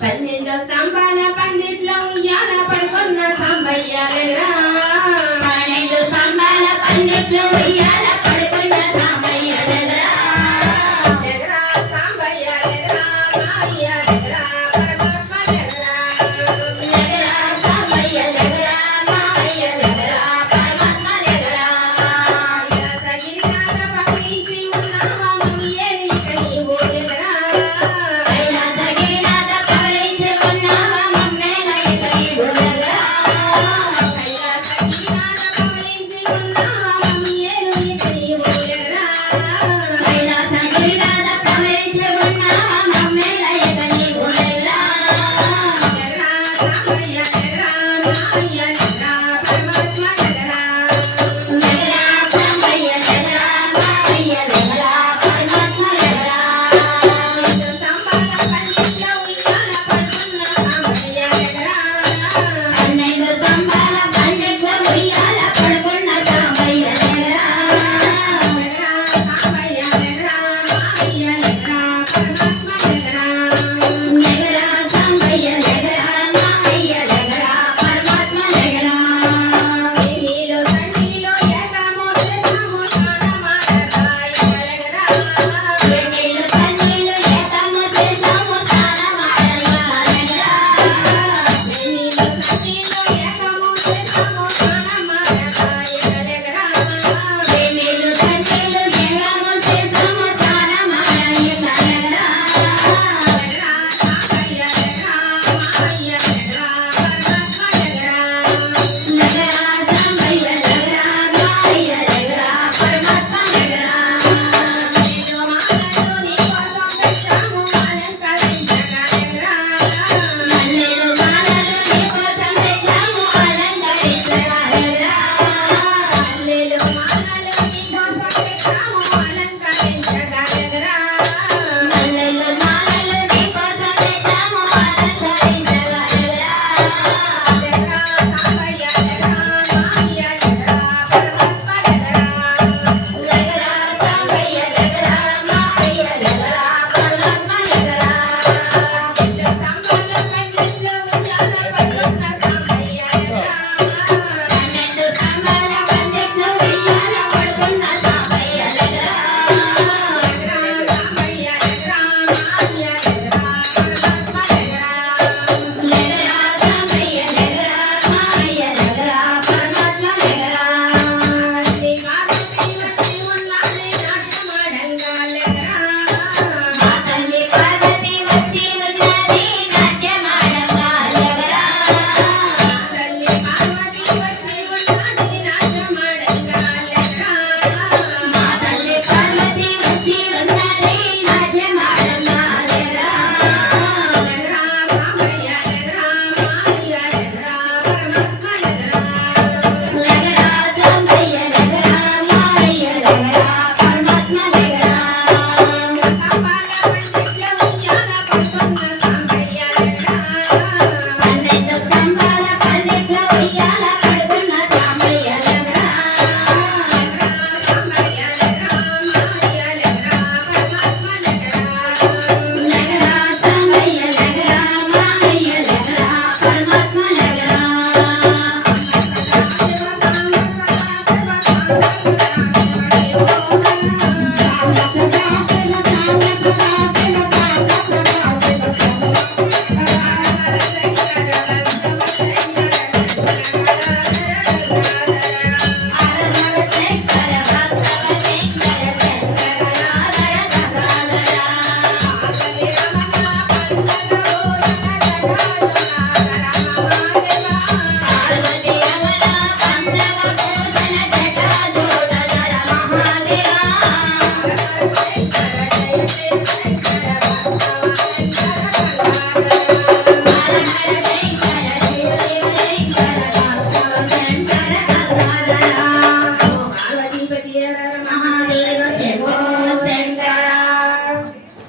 పన్నెండు స్తంభాల పన్నెండులో ఉయ్యాల పడుకున్న సంబయ్యాలరా పన్నెండు స్తంభాల పన్నెండులో ఉయ్యాల alegrar.